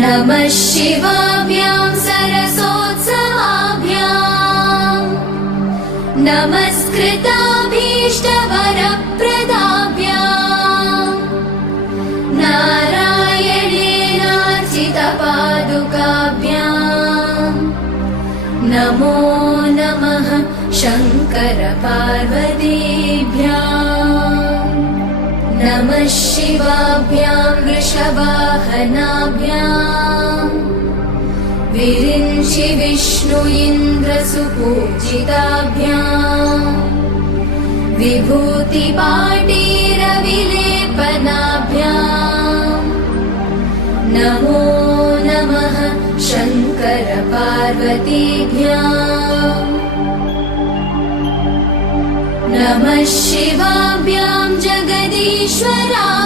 नमः शिवाभ्यां सरसोत्सवाभ्याम् नमस्कृताभीष्टवरप्रदाभ्याम् नारायणेनार्चितपादुकाभ्याम् नमो नमः शङ्करपार्वतीभ्याम् नमः शिवाभ्यां वृषवाहनाभ्याम् विरिञ्चि विष्णु इन्द्रसुपूजिताभ्याम् विभूतिपाटीरविलेपनाभ्याम् नमो नमः शङ्करपार्वतीभ्याम् नमः शिवाभ्यां जगदीश्वरा